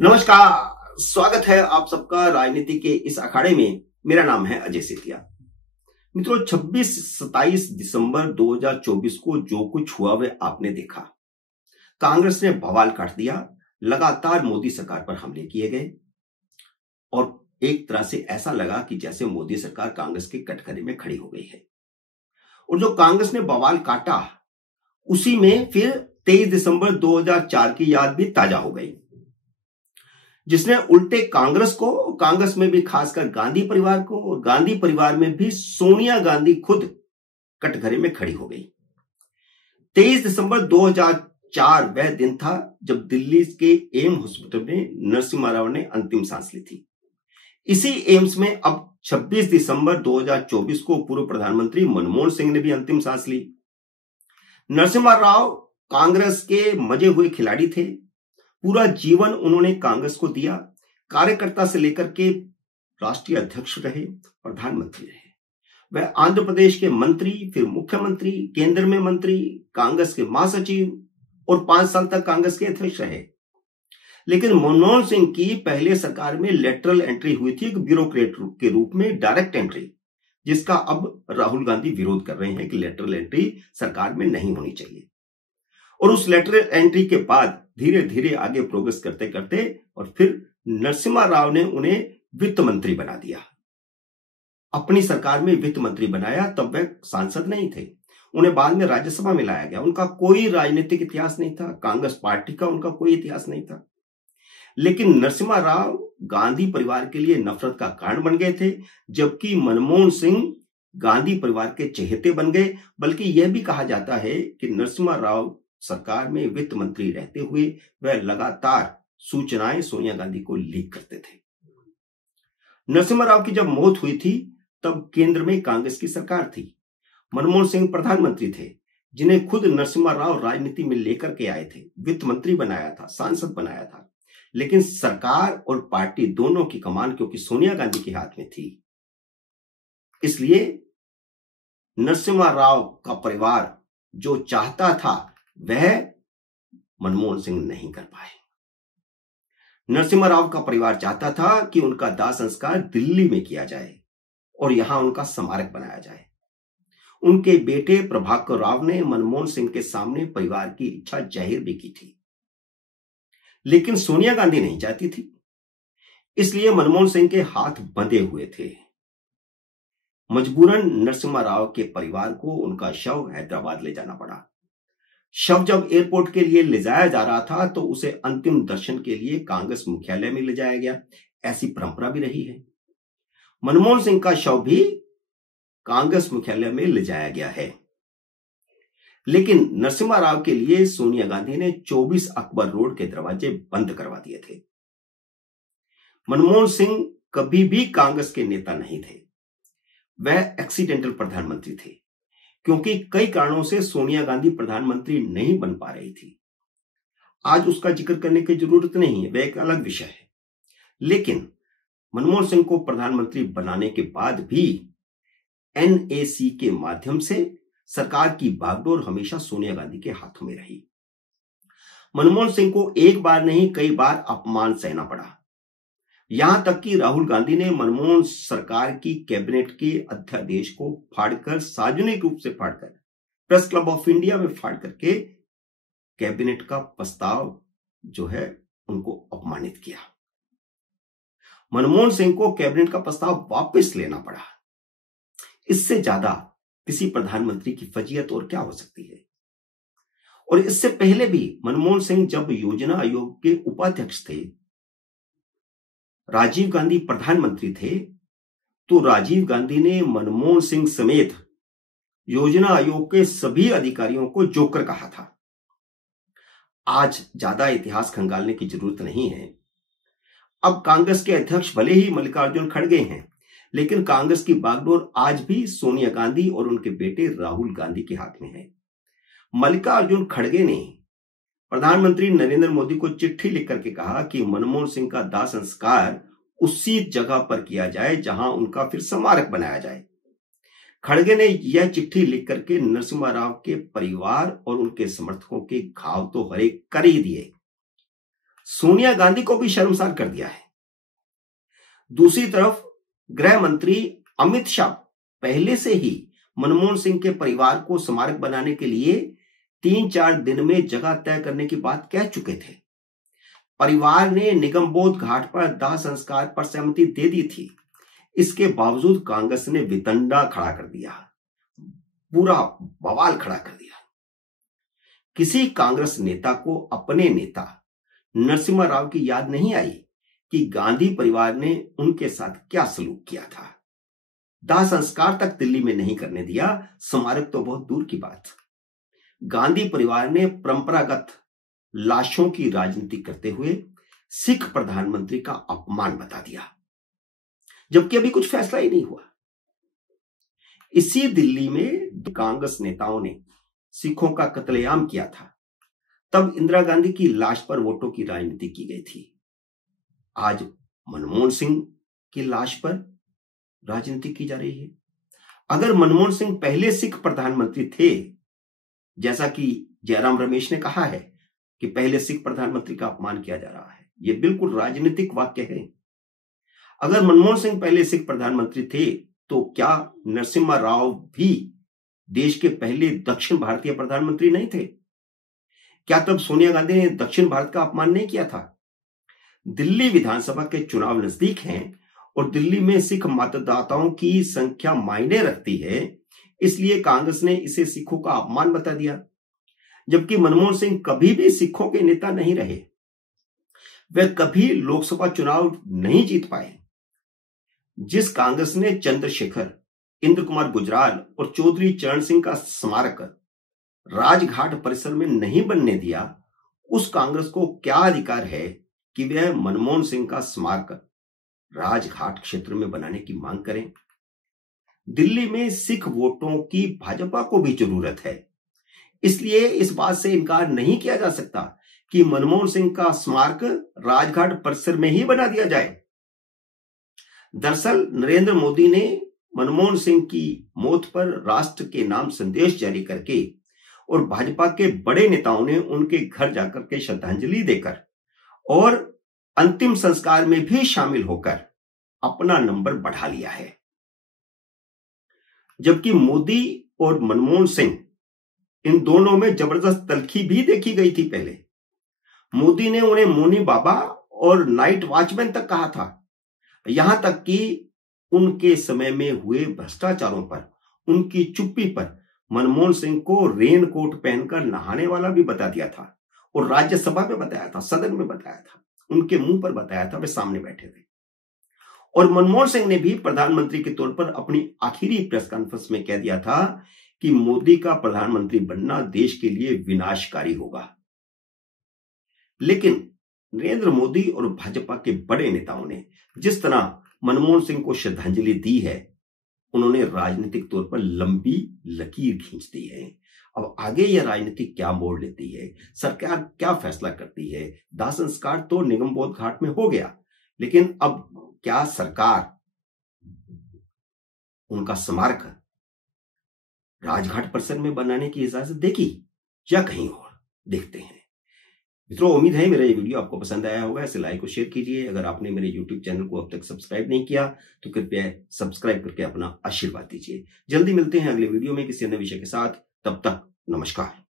नमस्कार, स्वागत है आप सबका राजनीति के इस अखाड़े में। मेरा नाम है अजय सेठिया। मित्रों, 26-27 दिसंबर 2024 को जो कुछ हुआ वह आपने देखा। कांग्रेस ने बवाल काट दिया, लगातार मोदी सरकार पर हमले किए गए और एक तरह से ऐसा लगा कि जैसे मोदी सरकार कांग्रेस के कटघरे में खड़ी हो गई है। और जो कांग्रेस ने बवाल काटा उसी में फिर 23 दिसंबर 2004 की याद भी ताजा हो गई, जिसने उल्टे कांग्रेस में भी खासकर गांधी परिवार को और गांधी परिवार में भी सोनिया गांधी खुद कटघरे में खड़ी हो गई। 23 दिसंबर 2004 वह दिन था जब दिल्ली के एम्स हॉस्पिटल में नरसिम्हा राव ने अंतिम सांस ली थी। इसी एम्स में अब 26 दिसंबर 2024 को पूर्व प्रधानमंत्री मनमोहन सिंह ने भी अंतिम सांस ली। नरसिम्हा राव कांग्रेस के मजे हुए खिलाड़ी थे। पूरा जीवन उन्होंने कांग्रेस को दिया। कार्यकर्ता से लेकर के राष्ट्रीय अध्यक्ष रहे, प्रधानमंत्री रहे। वह आंध्र प्रदेश के मंत्री, फिर मुख्यमंत्री, केंद्र में मंत्री, कांग्रेस के महासचिव और 5 साल तक कांग्रेस के अध्यक्ष रहे। लेकिन मनमोहन सिंह की पहले सरकार में लेटरल एंट्री हुई थी, एक ब्यूरोक्रेट के रूप में डायरेक्ट एंट्री, जिसका अब राहुल गांधी विरोध कर रहे हैं कि लेटरल एंट्री सरकार में नहीं होनी चाहिए। और उस लेटरल एंट्री के बाद धीरे धीरे आगे प्रोग्रेस करते करते और फिर नरसिम्हा राव ने उन्हें वित्त मंत्री बना दिया। अपनी सरकार में वित्त मंत्री बनाया, तब वह सांसद नहीं थे। उन्हें बाद में राज्यसभा में लाया गया। उनका कोई राजनीतिक इतिहास नहीं था, कांग्रेस पार्टी का उनका कोई इतिहास नहीं था। लेकिन नरसिम्हा राव गांधी परिवार के लिए नफरत का कारण बन गए थे, जबकि मनमोहन सिंह गांधी परिवार के चहेते बन गए। बल्कि यह भी कहा जाता है कि नरसिम्हा राव सरकार में वित्त मंत्री रहते हुए वह लगातार सूचनाएं सोनिया गांधी को लीक करते थे। नरसिम्हा राव की जब मौत हुई थी तब केंद्र में कांग्रेस की सरकार थी। मनमोहन सिंह प्रधानमंत्री थे, जिन्हें खुद नरसिम्हा राव राजनीति में लेकर के आए थे, वित्त मंत्री बनाया था, सांसद बनाया था। लेकिन सरकार और पार्टी दोनों की कमान क्योंकि सोनिया गांधी के हाथ में थी, इसलिए नरसिम्हा राव का परिवार जो चाहता था वह मनमोहन सिंह नहीं कर पाए। नरसिम्हा राव का परिवार चाहता था कि उनका दाह संस्कार दिल्ली में किया जाए और यहां उनका स्मारक बनाया जाए। उनके बेटे प्रभाकर राव ने मनमोहन सिंह के सामने परिवार की इच्छा जाहिर भी की थी, लेकिन सोनिया गांधी नहीं चाहती थी। इसलिए मनमोहन सिंह के हाथ बंधे हुए थे। मजबूरन नरसिम्हा राव के परिवार को उनका शव हैदराबाद ले जाना पड़ा। शव जब एयरपोर्ट के लिए ले जाया जा रहा था तो उसे अंतिम दर्शन के लिए कांग्रेस मुख्यालय में ले जाया गया। ऐसी परंपरा भी रही है। मनमोहन सिंह का शव भी कांग्रेस मुख्यालय में ले जाया गया है। लेकिन नरसिम्हा राव के लिए सोनिया गांधी ने 24 अकबर रोड के दरवाजे बंद करवा दिए थे। मनमोहन सिंह कभी भी कांग्रेस के नेता नहीं थे। वह एक्सीडेंटल प्रधानमंत्री थे, क्योंकि कई कारणों से सोनिया गांधी प्रधानमंत्री नहीं बन पा रही थी। आज उसका जिक्र करने की जरूरत नहीं है, वह एक अलग विषय है। लेकिन मनमोहन सिंह को प्रधानमंत्री बनाने के बाद भी एनएसी के माध्यम से सरकार की बागडोर हमेशा सोनिया गांधी के हाथों में रही। मनमोहन सिंह को एक बार नहीं कई बार अपमान सहना पड़ा। यहां तक कि राहुल गांधी ने मनमोहन सरकार की कैबिनेट के अध्यादेश को फाड़कर, सार्वजनिक रूप से फाड़कर, प्रेस क्लब ऑफ इंडिया में फाड़ करके कैबिनेट का प्रस्ताव जो है उनको अपमानित किया। मनमोहन सिंह को कैबिनेट का प्रस्ताव वापस लेना पड़ा। इससे ज्यादा किसी प्रधानमंत्री की फजीयत और क्या हो सकती है। और इससे पहले भी मनमोहन सिंह जब योजना आयोग के उपाध्यक्ष थे, राजीव गांधी प्रधानमंत्री थे, तो राजीव गांधी ने मनमोहन सिंह समेत योजना आयोग के सभी अधिकारियों को जोकर कहा था। आज ज्यादा इतिहास खंगालने की जरूरत नहीं है। अब कांग्रेस के अध्यक्ष भले ही मल्लिकार्जुन खड़गे हैं, लेकिन कांग्रेस की बागडोर आज भी सोनिया गांधी और उनके बेटे राहुल गांधी के हाथ में है। मल्लिकार्जुन खड़गे ने प्रधानमंत्री नरेंद्र मोदी को चिट्ठी लिख करके कहा कि मनमोहन सिंह का दाह संस्कार उसी जगह पर किया जाए जहां उनका फिर स्मारक बनाया जाए। खड़गे ने यह चिट्ठी लिख करके नरसिम्हा राव के परिवार और उनके समर्थकों के घाव तो हरे कर ही दिए। सोनिया गांधी को भी शर्मसार कर दिया है। दूसरी तरफ गृह मंत्री अमित शाह पहले से ही मनमोहन सिंह के परिवार को स्मारक बनाने के लिए 3-4 दिन में जगह तय करने की बात कह चुके थे। परिवार ने निगमबोध घाट पर दाह संस्कार पर सहमति दे दी थी। इसके बावजूद कांग्रेस ने वितंडा खड़ा कर दिया, पूरा बवाल खड़ा कर दिया। किसी कांग्रेस नेता को अपने नेता नरसिम्हा राव की याद नहीं आई कि गांधी परिवार ने उनके साथ क्या सलूक किया था। दाह संस्कार तक दिल्ली में नहीं करने दिया, स्मारक तो बहुत दूर की बात। गांधी परिवार ने परंपरागत लाशों की राजनीति करते हुए सिख प्रधानमंत्री का अपमान बता दिया, जबकि अभी कुछ फैसला ही नहीं हुआ। इसी दिल्ली में कांग्रेस नेताओं ने सिखों का कत्लेआम किया था, तब इंदिरा गांधी की लाश पर वोटों की राजनीति की गई थी। आज मनमोहन सिंह की लाश पर राजनीति की जा रही है। अगर मनमोहन सिंह पहले सिख प्रधानमंत्री थे, जैसा कि जयराम रमेश ने कहा है कि पहले सिख प्रधानमंत्री का अपमान किया जा रहा है, यह बिल्कुल राजनीतिक वाक्य है। अगर मनमोहन सिंह पहले सिख प्रधानमंत्री थे तो क्या नरसिम्हा राव भी देश के पहले दक्षिण भारतीय प्रधानमंत्री नहीं थे? क्या तब सोनिया गांधी ने दक्षिण भारत का अपमान नहीं किया था? दिल्ली विधानसभा के चुनाव नजदीक हैं और दिल्ली में सिख मतदाताओं की संख्या मायने रखती है, इसलिए कांग्रेस ने इसे सिखों का अपमान बता दिया। जबकि मनमोहन सिंह कभी भी सिखों के नेता नहीं रहे, वे कभी लोकसभा चुनाव नहीं जीत पाए। जिस कांग्रेस ने चंद्रशेखर, इंद्र कुमार गुजराल और चौधरी चरण सिंह का स्मारक राजघाट परिसर में नहीं बनने दिया, उस कांग्रेस को क्या अधिकार है कि वह मनमोहन सिंह का स्मारक राजघाट क्षेत्र में बनाने की मांग करें? दिल्ली में सिख वोटों की भाजपा को भी जरूरत है, इसलिए इस बात से इनकार नहीं किया जा सकता कि मनमोहन सिंह का स्मारक राजघाट परिसर में ही बना दिया जाए। दरअसल नरेंद्र मोदी ने मनमोहन सिंह की मौत पर राष्ट्र के नाम संदेश जारी करके और भाजपा के बड़े नेताओं ने उनके घर जाकर के श्रद्धांजलि देकर और अंतिम संस्कार में भी शामिल होकर अपना नंबर बढ़ा लिया है। जबकि मोदी और मनमोहन सिंह, इन दोनों में जबरदस्त तल्खी भी देखी गई थी। पहले मोदी ने उन्हें मोनी बाबा और नाइट वॉचमैन तक कहा था, यहां तक कि उनके समय में हुए भ्रष्टाचारों पर, उनकी चुप्पी पर मनमोहन सिंह को रेन कोट पहनकर नहाने वाला भी बता दिया था और राज्यसभा में बताया था, सदन में बताया था, उनके मुंह पर बताया था, वे सामने बैठे थे। और मनमोहन सिंह ने भी प्रधानमंत्री के तौर पर अपनी आखिरी प्रेस कॉन्फ्रेंस में कह दिया था कि मोदी का प्रधानमंत्री बनना देश के लिए विनाशकारी होगा। लेकिन नरेंद्र मोदी और भाजपा के बड़े नेताओं ने जिस तरह मनमोहन सिंह को श्रद्धांजलि दी है, उन्होंने राजनीतिक तौर पर लंबी लकीर खींच दी है। अब आगे यह राजनीति क्या मोड़ लेती है, सरकार क्या फैसला करती है। दाह संस्कार तो निगमबोध घाट में हो गया, लेकिन अब क्या सरकार उनका स्मारक राजघाट परिसर में बनाने की इजाजत देगी या कहीं और? देखते हैं। मित्रों, उम्मीद है मेरा ये वीडियो आपको पसंद आया होगा। इसे लाइक और शेयर कीजिए। अगर आपने मेरे YouTube चैनल को अब तक सब्सक्राइब नहीं किया तो कृपया सब्सक्राइब करके अपना आशीर्वाद दीजिए। जल्दी मिलते हैं अगले वीडियो में किसी अन्य विषय के साथ। तब तक नमस्कार।